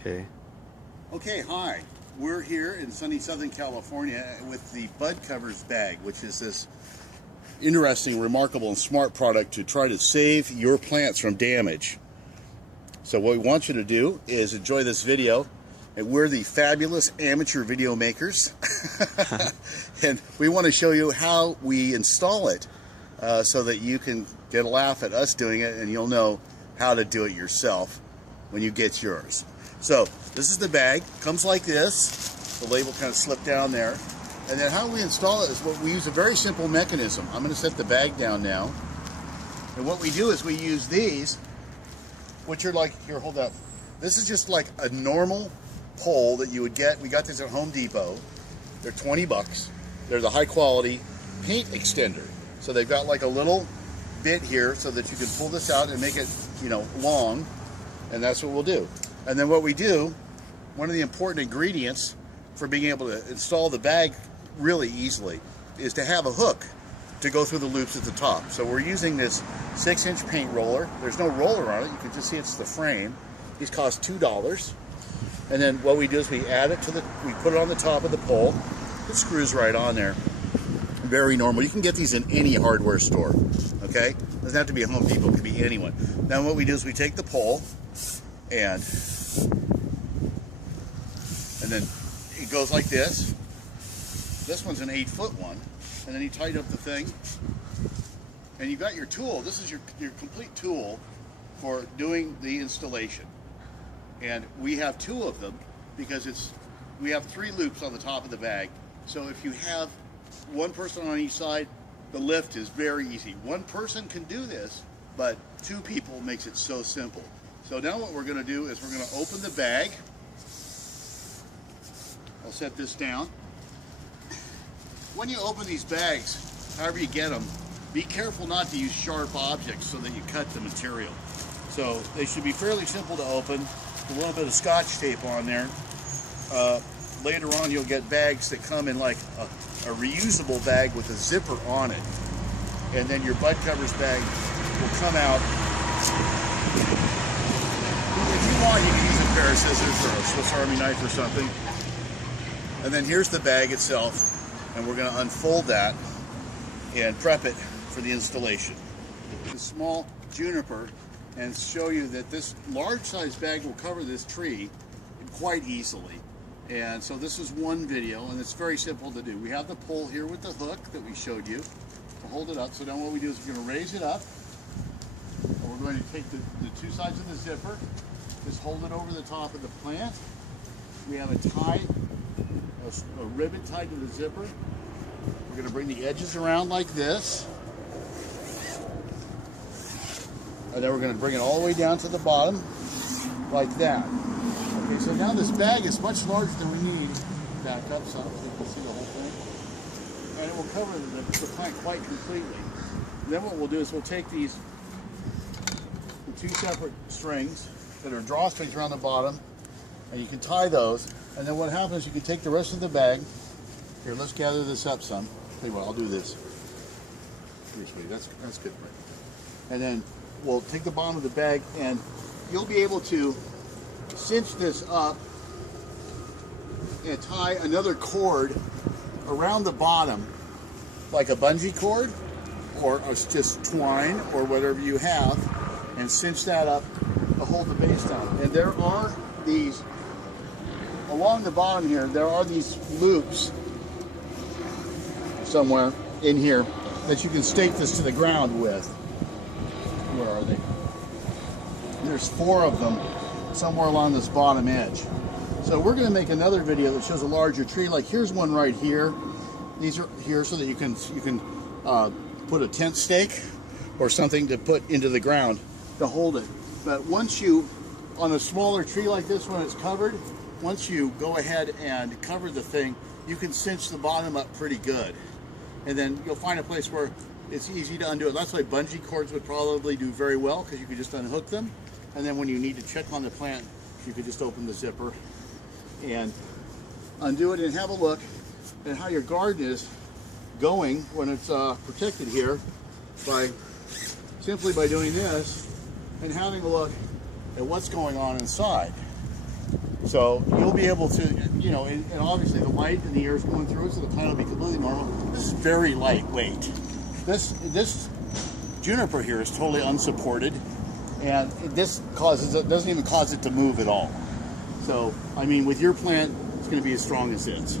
Okay. Okay, hi. We're here in sunny Southern California with the BudCovers bag, which is this interesting, remarkable, and smart product to try to save your plants from damage. So what we want you to do is enjoy this video. And we're the fabulous amateur video makers. And we want to show you how we install it so that you can get a laugh at us doing it, and you'll know how to do it yourself when you get yours. So this is the bag. Comes like this. The label kind of slipped down there. And then how we install it is we use a very simple mechanism. I'm going to set the bag down now. And what we do is we use these, which are like, here, hold up. This is just like a normal pole that you would get. We got this at Home Depot. They're 20 bucks. They're the high quality paint extender. So they've got like a little bit here so that you can pull this out and make it, long. And that's what we'll do. And then what we do, one of the important ingredients for being able to install the bag really easily is to have a hook to go through the loops at the top. So we're using this 6-inch paint roller. There's no roller on it. You can just see it's the frame. These cost $2. And then what we do is we add it to we put it on the top of the pole. It screws right on there. Very normal. You can get these in any hardware store. Okay? Doesn't have to be a Home Depot. It could be anyone. Then what we do is we take the pole and then it goes like this. This one's an 8-foot one. And then you tighten up the thing. And you got your tool. This is your complete tool for doing the installation. And we have 2 of them because we have 3 loops on the top of the bag. So if you have one person on each side, the lift is very easy. One person can do this, but 2 people makes it so simple. So now what we're going to do is we're going to open the bag. I'll set this down. When you open these bags, however you get them, be careful not to use sharp objects so that you cut the material. So they should be fairly simple to open. A little bit of Scotch tape on there. Later on you'll get bags that come in like a reusable bag with a zipper on it. And then your BudCovers bag will come out. If you want, you can use a pair of scissors or a Swiss Army knife or something. And then here's the bag itself. And we're going to unfold that and prep it for the installation. The small juniper, and show you that this large size bag will cover this tree quite easily. And so this is one video, and it's very simple to do. We have the pole here with the hook that we showed you to hold it up. So now what we do is we're going to raise it up, and we're going to take the 2 sides of the zipper, just hold it over the top of the plant. We have a ribbon tied to the zipper. We're going to bring the edges around like this. And then we're going to bring it all the way down to the bottom, like that. Okay, so now this bag is much larger than we need. Back up some so you can see the whole thing. And it will cover the plant quite completely. And then what we'll do is we'll take the 2 separate strings that are drawstrings around the bottom, and you can tie those. And then what happens is you can take the rest of the bag. Here, let's gather this up some. Tell you what, I'll do this. Here, sweetie, that's good. And then we'll take the bottom of the bag, and you'll be able to cinch this up and tie another cord around the bottom, like a bungee cord, or just twine, or whatever you have, and cinch that up to hold the base down. And there are these, along the bottom here, there are these loops somewhere in here that you can stake this to the ground with. Where are they? There's 4 of them somewhere along this bottom edge. So we're going to make another video that shows a larger tree. Like here's one right here. These are here so that you can put a tent stake or something to put into the ground to hold it. But once you, on a smaller tree like this one, it's covered. Once you go ahead and cover the thing, you can cinch the bottom up pretty good. And then you'll find a place where it's easy to undo it. That's why bungee cords would probably do very well, because you could just unhook them. And then when you need to check on the plant, you could just open the zipper and undo it and have a look at how your garden is going when it's protected here simply by doing this and having a look at what's going on inside. So you'll be able to, you know, and obviously the light and the air is going through it, so the plant will be completely normal. This is very lightweight. This juniper here is totally unsupported, and this doesn't even cause it to move at all. So, I mean, with your plant, it's going to be as strong as this.